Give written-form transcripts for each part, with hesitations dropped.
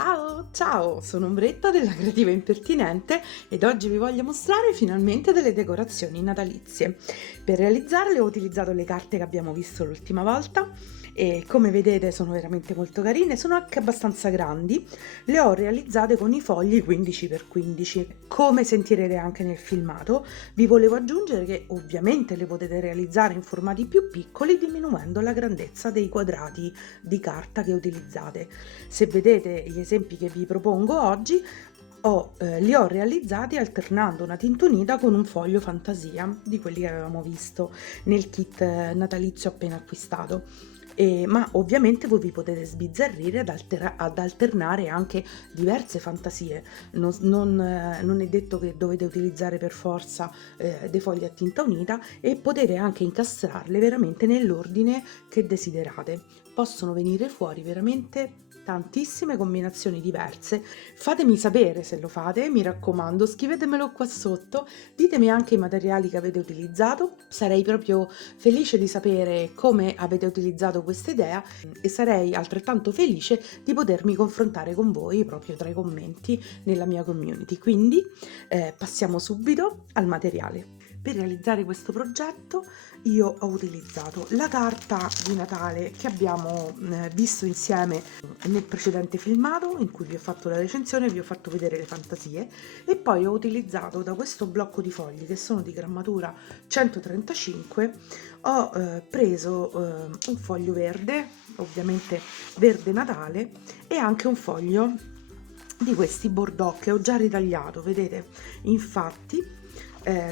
Ciao, ciao, sono Ombretta della Creativa Impertinente ed oggi vi voglio mostrare finalmente delle decorazioni natalizie. Per realizzarle ho utilizzato le carte che abbiamo visto l'ultima volta e come vedete sono veramente molto carine, sono anche abbastanza grandi. Le ho realizzate con i fogli 15x15. Come sentirete anche nel filmato, vi volevo aggiungere che ovviamente le potete realizzare in formati più piccoli diminuendo la grandezza dei quadrati di carta che utilizzate. Se vedete gli esempi che vi propongo oggi, li ho realizzati alternando una tintonita con un foglio fantasia di quelli che avevamo visto nel kit natalizio appena acquistato. Ma ovviamente voi vi potete sbizzarrire ad alternare anche diverse fantasie, non è detto che dovete utilizzare per forza dei fogli a tinta unita e potete anche incastrarle veramente nell'ordine che desiderate. Possono venire fuori veramente tantissime combinazioni diverse. Fatemi sapere se lo fate, mi raccomando, scrivetemelo qua sotto, ditemi anche i materiali che avete utilizzato, sarei proprio felice di sapere come avete utilizzato questa idea e sarei altrettanto felice di potermi confrontare con voi proprio tra i commenti nella mia community. Quindi passiamo subito al materiale. Per realizzare questo progetto io ho utilizzato la carta di Natale che abbiamo visto insieme nel precedente filmato in cui vi ho fatto la recensione e vi ho fatto vedere le fantasie, e poi ho utilizzato da questo blocco di fogli che sono di grammatura 135, ho preso un foglio verde, ovviamente verde Natale, e anche un foglio di questi bordeaux che ho già ritagliato, vedete? Infatti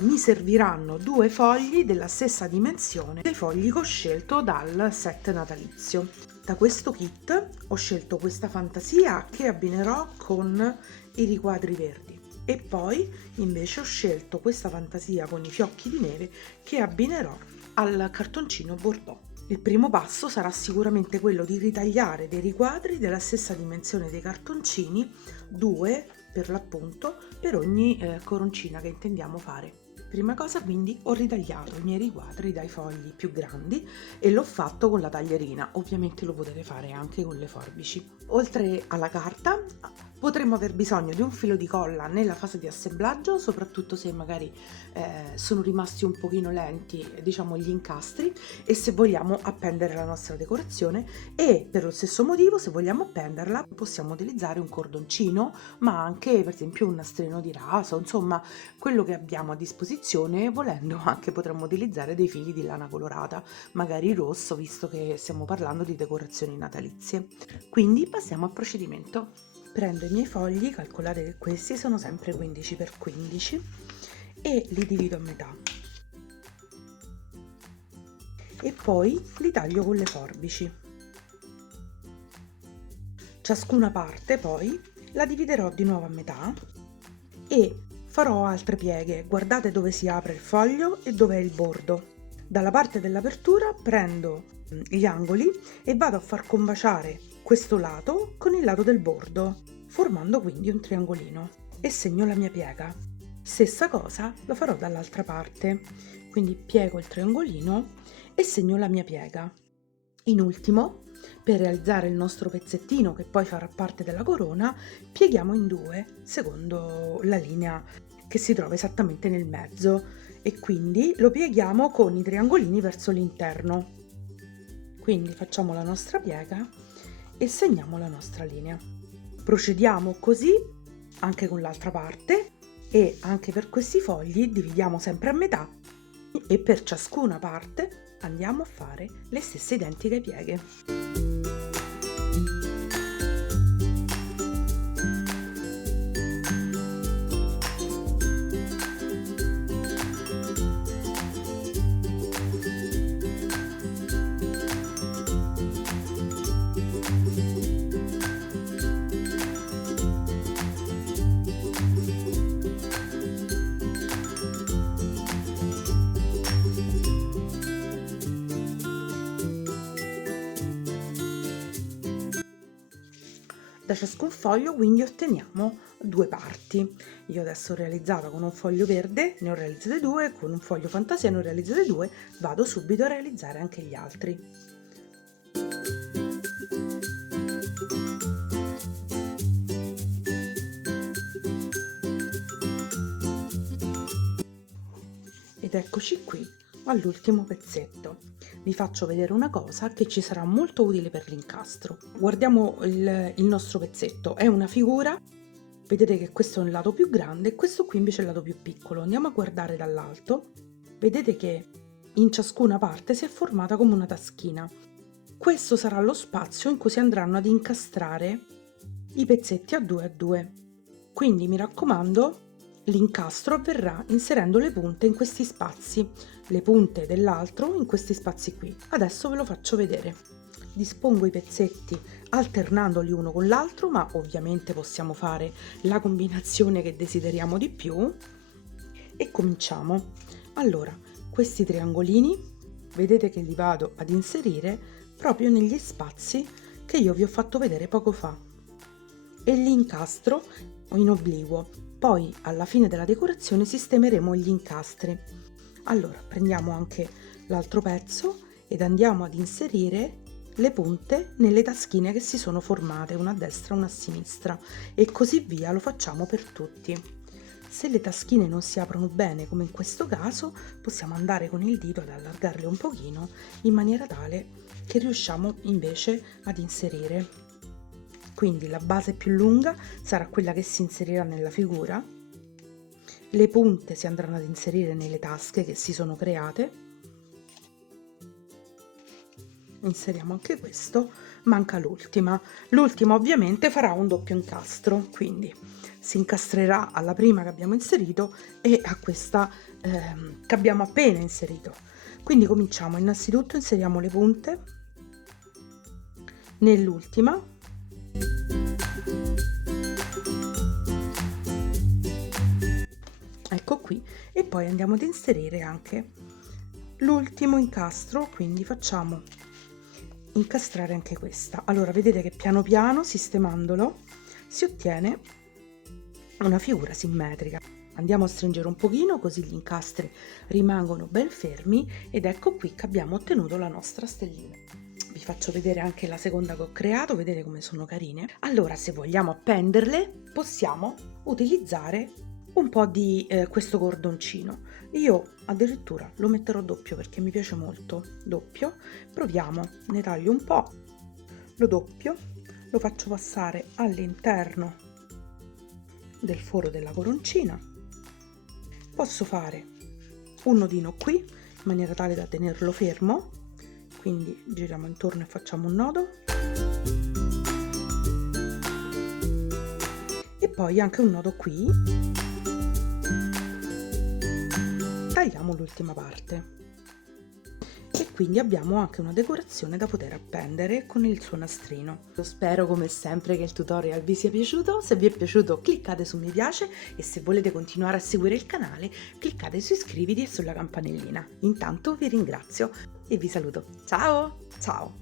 mi serviranno due fogli della stessa dimensione dei fogli che ho scelto dal set natalizio. Da questo kit ho scelto questa fantasia che abbinerò con i riquadri verdi e poi invece ho scelto questa fantasia con i fiocchi di neve che abbinerò al cartoncino bordeaux. Il primo passo sarà sicuramente quello di ritagliare dei riquadri della stessa dimensione dei cartoncini, due per l'appunto per ogni coroncina che intendiamo fare. Prima cosa quindi ho ritagliato i miei riquadri dai fogli più grandi e l'ho fatto con la taglierina, ovviamente lo potete fare anche con le forbici. Oltre alla carta potremmo aver bisogno di un filo di colla nella fase di assemblaggio, soprattutto se magari sono rimasti un pochino lenti, diciamo, gli incastri, e se vogliamo appendere la nostra decorazione, e per lo stesso motivo se vogliamo appenderla possiamo utilizzare un cordoncino, ma anche per esempio un nastrino di raso, insomma quello che abbiamo a disposizione. Volendo anche potremmo utilizzare dei fili di lana colorata, magari rosso, visto che stiamo parlando di decorazioni natalizie. Quindi passiamo al procedimento. Prendo i miei fogli, calcolate che questi sono sempre 15x15, e li divido a metà e poi li taglio con le forbici. Ciascuna parte poi la dividerò di nuovo a metà e farò altre pieghe. Guardate dove si apre il foglio e dove è il bordo. Dalla parte dell'apertura prendo gli angoli e vado a far combaciare questo lato con il lato del bordo, formando quindi un triangolino, e segno la mia piega. Stessa cosa lo farò dall'altra parte, quindi piego il triangolino e segno la mia piega. In ultimo, per realizzare il nostro pezzettino che poi farà parte della corona, pieghiamo in due secondo la linea che si trova esattamente nel mezzo, e quindi lo pieghiamo con i triangolini verso l'interno. Quindi facciamo la nostra piega e segniamo la nostra linea. Procediamo così anche con l'altra parte, e anche per questi fogli dividiamo sempre a metà e per ciascuna parte andiamo a fare le stesse identiche pieghe. Da ciascun foglio quindi otteniamo due parti. Io adesso ho realizzato con un foglio verde, ne ho realizzate due, con un foglio fantasia ne ho realizzate due, vado subito a realizzare anche gli altri. Ed eccoci qui all'ultimo pezzetto. Vi faccio vedere una cosa che ci sarà molto utile per l'incastro. Guardiamo il nostro pezzetto, è una figura, vedete che questo è il lato più grande e questo qui invece è il lato più piccolo. Andiamo a guardare dall'alto, vedete che in ciascuna parte si è formata come una taschina. Questo sarà lo spazio in cui si andranno ad incastrare i pezzetti a due. Quindi mi raccomando, l'incastro avverrà inserendo le punte in questi spazi, le punte dell'altro in questi spazi qui. Adesso ve lo faccio vedere. Dispongo i pezzetti alternandoli uno con l'altro, ma ovviamente possiamo fare la combinazione che desideriamo di più. E cominciamo. Allora, questi triangolini, vedete che li vado ad inserire proprio negli spazi che io vi ho fatto vedere poco fa. E li incastro in obliquo. Poi alla fine della decorazione sistemeremo gli incastri. Allora prendiamo anche l'altro pezzo ed andiamo ad inserire le punte nelle taschine che si sono formate, una a destra e una a sinistra, e così via. Lo facciamo per tutti. Se le taschine non si aprono bene, come in questo caso, possiamo andare con il dito ad allargarle un pochino in maniera tale che riusciamo invece ad inserire. Quindi la base più lunga sarà quella che si inserirà nella figura, le punte si andranno ad inserire nelle tasche che si sono create, inseriamo anche questo, manca l'ultima. L'ultima ovviamente farà un doppio incastro, quindi si incastrerà alla prima che abbiamo inserito e a questa che abbiamo appena inserito. Quindi cominciamo, innanzitutto inseriamo le punte nell'ultima. Ecco qui, e poi andiamo ad inserire anche l'ultimo incastro, quindi facciamo incastrare anche questa. Allora vedete che piano piano, sistemandolo, si ottiene una figura simmetrica. Andiamo a stringere un pochino così gli incastri rimangono ben fermi ed ecco qui che abbiamo ottenuto la nostra stellina. Vi faccio vedere anche la seconda che ho creato, vedete come sono carine. Allora, se vogliamo appenderle, possiamo utilizzare un po' di questo cordoncino. Io addirittura lo metterò doppio perché mi piace molto doppio. Proviamo, ne taglio un po', lo doppio, lo faccio passare all'interno del foro della coroncina. Posso fare un nodino qui in maniera tale da tenerlo fermo, quindi giriamo intorno e facciamo un nodo, e poi anche un nodo qui. Tagliamo l'ultima parte e quindi abbiamo anche una decorazione da poter appendere con il suo nastrino. Io spero come sempre che il tutorial vi sia piaciuto. Se vi è piaciuto cliccate su mi piace e se volete continuare a seguire il canale cliccate su iscriviti e sulla campanellina. Intanto vi ringrazio e vi saluto. Ciao! Ciao!